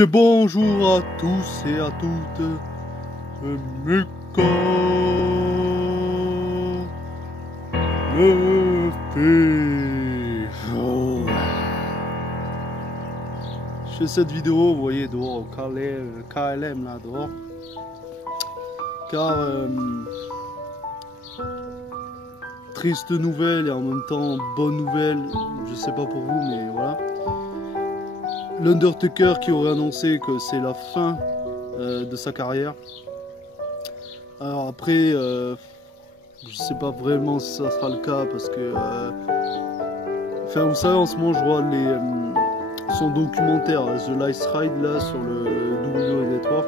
Eh bien bonjour à tous et à toutes, Mika le fait. Oh. Je fais cette vidéo, vous voyez dehors au KLM là dehors, car triste nouvelle et en même temps bonne nouvelle, je sais pas pour vous mais voilà. L'Undertaker qui aurait annoncé que c'est la fin de sa carrière. Alors après, je sais pas vraiment si ça sera le cas parce que, enfin vous savez en ce moment je vois son documentaire The Last Ride là sur le WWE Network,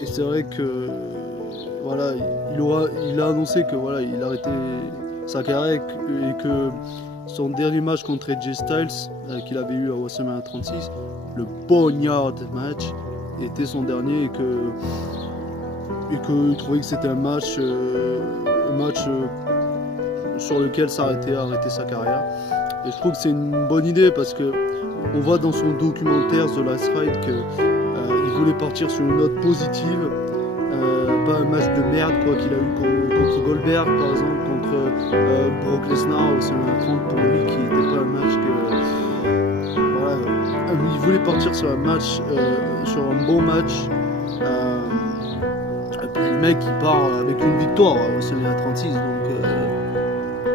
et c'est vrai que voilà il a annoncé que voilà il arrêtait sa carrière et que son dernier match contre AJ Styles qu'il avait eu à WrestleMania 36, le Boneyard match, était son dernier et qu'il trouvait que c'était un match sur lequel s'arrêter sa carrière. Et je trouve que c'est une bonne idée parce que on voit dans son documentaire The Last Ride qu'il voulait partir sur une note positive. Pas un match de merde quoi qu'il a eu contre Goldberg par exemple, contre Brock Lesnar au WrestleMania 30 pour lui qui n'était pas un match que voilà, il voulait partir sur un match, sur un bon match, et puis le mec il part avec une victoire au WrestleMania 36 donc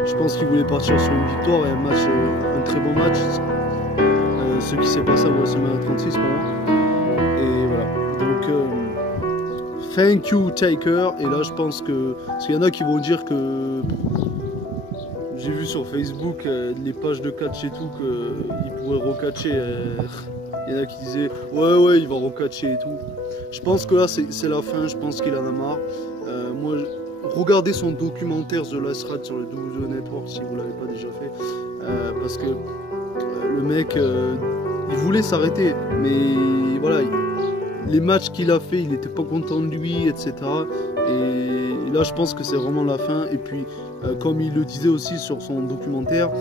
je pense qu'il voulait partir sur une victoire et un match, un très bon match, ce qui s'est passé au WrestleMania 36 pour moi. Et voilà donc thank you Taker. Et là je pense que, parce qu'il y en a qui vont dire que, j'ai vu sur Facebook les pages de catch et tout qu'il pourrait recatcher, il y en a qui disaient ouais il va recatcher et tout. Je pense que là c'est la fin, je pense qu'il en a marre. Moi regardez son documentaire The Last Ride sur le WWE Network si vous l'avez pas déjà fait, parce que le mec il voulait s'arrêter mais voilà, les matchs qu'il a fait, il n'était pas content de lui, etc. Et là, je pense que c'est vraiment la fin. Et puis, comme il le disait aussi sur son documentaire,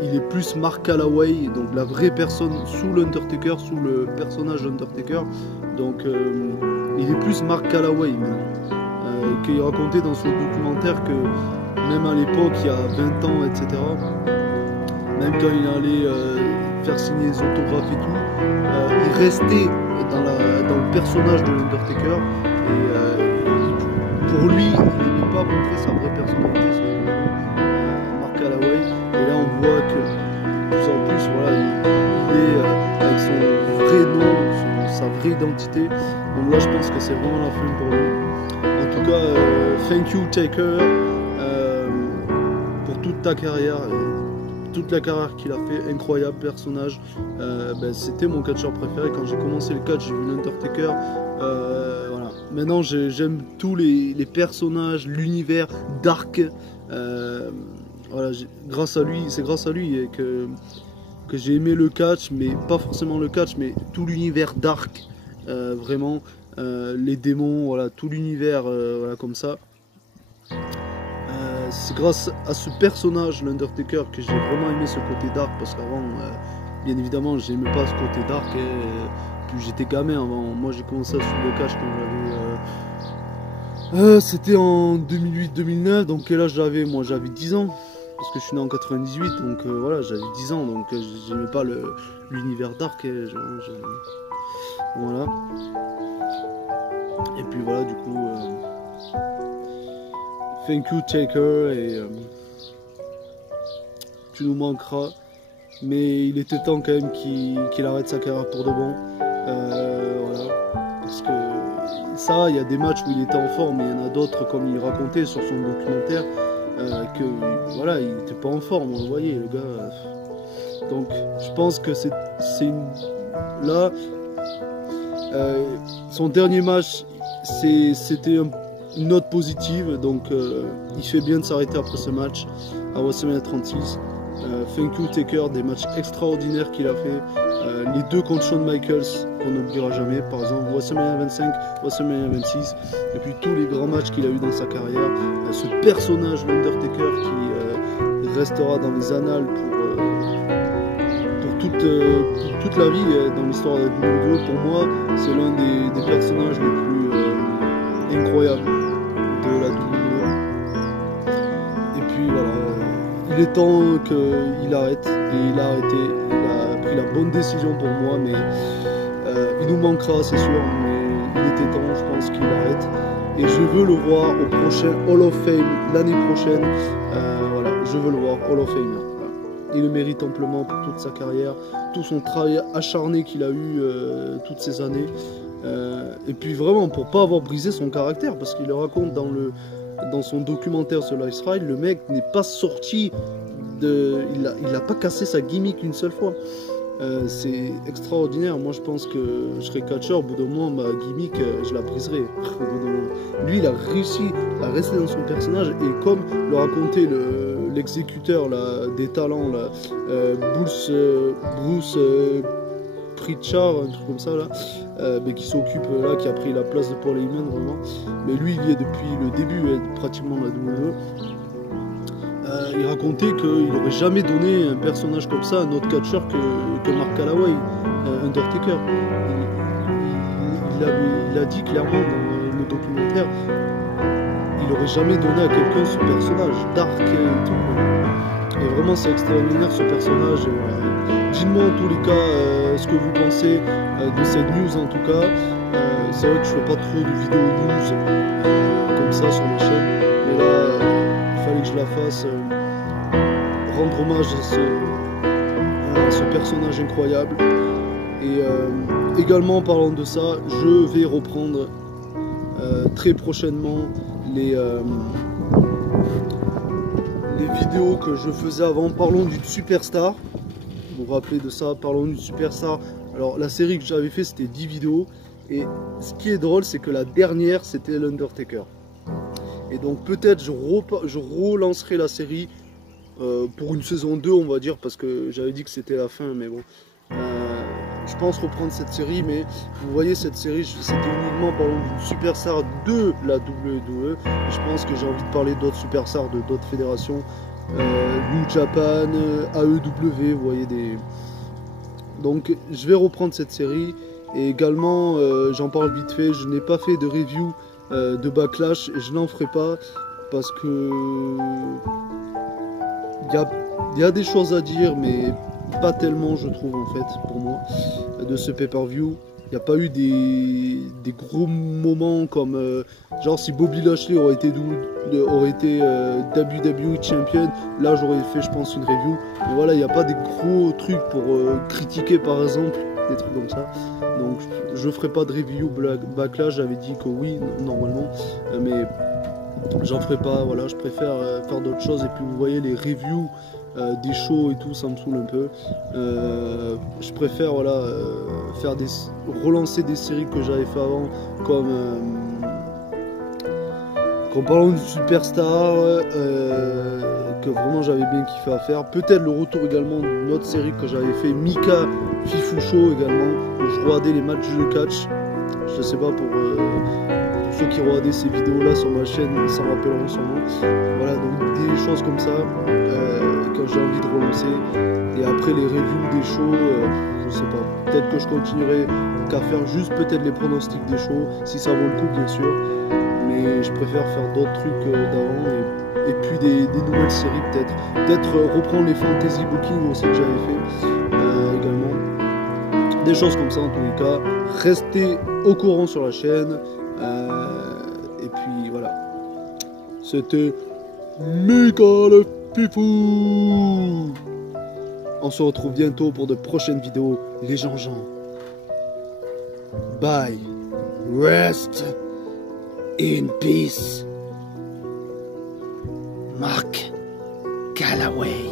il est plus Mark Calaway, donc la vraie personne sous l'Undertaker, sous le personnage d'Undertaker. Donc, il est plus Mark Calaway maintenant. Qu'il racontait dans son documentaire que même à l'époque, il y a 20 ans, etc., même quand il allait faire signer les autographes et tout, il restait dans le personnage de l'Undertaker et pour lui il n'aimait pas montrer sa vraie personnalité sur Mark Calaway. Et là on voit que de plus en plus voilà, il est avec son vrai nom, sa vraie identité. Donc là je pense que c'est vraiment la fin pour lui. En tout cas thank you Taker pour toute ta carrière, toute la carrière qu'il a fait, incroyable personnage. C'était mon catcheur préféré quand j'ai commencé le catch, j'ai vu l'Undertaker. Voilà. Maintenant j'aime tous les personnages, l'univers dark. Voilà, grâce à lui, c'est grâce à lui que j'ai aimé le catch, mais pas forcément le catch, mais tout l'univers dark, vraiment, les démons, voilà, tout l'univers, voilà, comme ça. C'est grâce à ce personnage, l'Undertaker, que j'ai vraiment aimé ce côté dark, parce qu'avant, bien évidemment, j'aimais pas ce côté dark, puis j'étais gamin avant. Moi j'ai commencé à suivre le catch quand j'avais... c'était en 2008-2009, donc quel âge j'avais? Moi j'avais 10 ans, parce que je suis né en 98, donc voilà, j'avais 10 ans, donc j'aimais pas l'univers dark, voilà. Et puis voilà, du coup... thank you Taker, et tu nous manqueras, mais il était temps quand même qu'il arrête sa carrière pour de bon. Voilà, parce que ça, il y a des matchs où il était en forme, mais il y en a d'autres, comme il racontait sur son documentaire, que voilà, il n'était pas en forme, on le voyait le gars. Donc je pense que c'est là son dernier match, c'était une note positive, donc il fait bien de s'arrêter après ce match à WrestleMania 36. Thank you Taker, des matchs extraordinaires qu'il a fait, les deux contre Shawn Michaels qu'on n'oubliera jamais, par exemple WrestleMania 25, WrestleMania 26, et puis tous les grands matchs qu'il a eu dans sa carrière, ce personnage l'Undertaker qui restera dans les annales pour toute la vie dans l'histoire de la WWE. Pour moi, c'est l'un des personnages les plus incroyables de la WWE. Et puis voilà, il est temps qu'il arrête, et il a arrêté. Il a pris la bonne décision pour moi, mais il nous manquera, c'est sûr, mais il était temps, je pense qu'il arrête. Et je veux le voir au prochain Hall of Fame l'année prochaine. Voilà, je veux le voir Hall of Fame. Voilà. Il le mérite amplement pour toute sa carrière, tout son travail acharné qu'il a eu toutes ces années. Et puis vraiment, pour pas avoir brisé son caractère, parce qu'il le raconte dans son documentaire sur Lifestyle, le mec n'est pas sorti il a pas cassé sa gimmick une seule fois. C'est extraordinaire. Moi je pense que je serais catcheur, au bout d'un moment ma gimmick je la briserais. Lui il a réussi à rester dans son personnage, et comme le racontait l'exécuteur des talents là, Bruce Pritchard, un truc comme ça là, mais qui s'occupe là, qui a pris la place de Paul Heyman vraiment. Mais lui il y est depuis le début pratiquement de la WWE. Il racontait qu'il n'aurait jamais donné un personnage comme ça à un autre catcheur que Mark Calaway, Undertaker. Il a dit clairement dans le documentaire, il n'aurait jamais donné à quelqu'un ce personnage, dark et tout. Et vraiment c'est extraordinaire ce personnage. Dites-moi en tous les cas ce que vous pensez de cette news en tout cas. C'est vrai que je fais pas trop de vidéos news comme ça sur ma chaîne, mais là il fallait que je la fasse, rendre hommage à ce personnage incroyable. Et également en parlant de ça, je vais reprendre très prochainement les vidéos que je faisais avant. Parlons d'une superstar. Vous vous rappelez de ça, parlons d'une superstar. Alors la série que j'avais fait c'était 10 vidéos, et ce qui est drôle c'est que la dernière c'était l'Undertaker. Et donc peut-être je relancerai la série pour une saison 2 on va dire, parce que j'avais dit que c'était la fin, mais bon. Je pense reprendre cette série, mais vous voyez cette série c'était uniquement parlant d'une superstar de la WWE. Et je pense que j'ai envie de parler d'autres superstars de d'autres fédérations, New Japan, AEW, vous voyez Donc je vais reprendre cette série. Et également j'en parle vite fait, je n'ai pas fait de review de Backlash, et je n'en ferai pas parce que il y a des choses à dire, mais pas tellement je trouve en fait pour moi de ce pay-per-view. Il n'y a pas eu des gros moments comme genre si Bobby Lashley aurait été WWE Champion, là j'aurais fait je pense une review. Mais voilà, il n'y a pas des gros trucs pour critiquer par exemple, des trucs comme ça. Donc je ferai pas de review Backlash, j'avais dit que oui normalement, mais j'en ferai pas. Voilà, je préfère faire d'autres choses. Et puis vous voyez les reviews des shows et tout, ça me saoule un peu. Je préfère voilà relancer des séries que j'avais fait avant, comme parlant d'une superstar que vraiment j'avais bien kiffé à faire. Peut-être le retour également d'une autre série que j'avais fait, Mika Fifu Show également, où je regardais les matchs de catch. Je sais pas pour ceux qui regardaient ces vidéos là sur ma chaîne, ils s'en rappelleront sûrement. Voilà, donc des choses comme ça que j'ai envie de relancer. Et après les reviews des shows, je sais pas, peut-être que je continuerai qu'à faire juste peut-être les pronostics des shows, si ça vaut le coup bien sûr. Mais je préfère faire d'autres trucs d'avant, et puis des nouvelles séries peut-être reprendre les fantasy booking aussi que j'avais fait également, des choses comme ça. En tous les cas, restez au courant sur la chaîne, et puis voilà, c'était Mika le Fifou. On se retrouve bientôt pour de prochaines vidéos, les gens. Bye, rest in peace, Mark Calaway.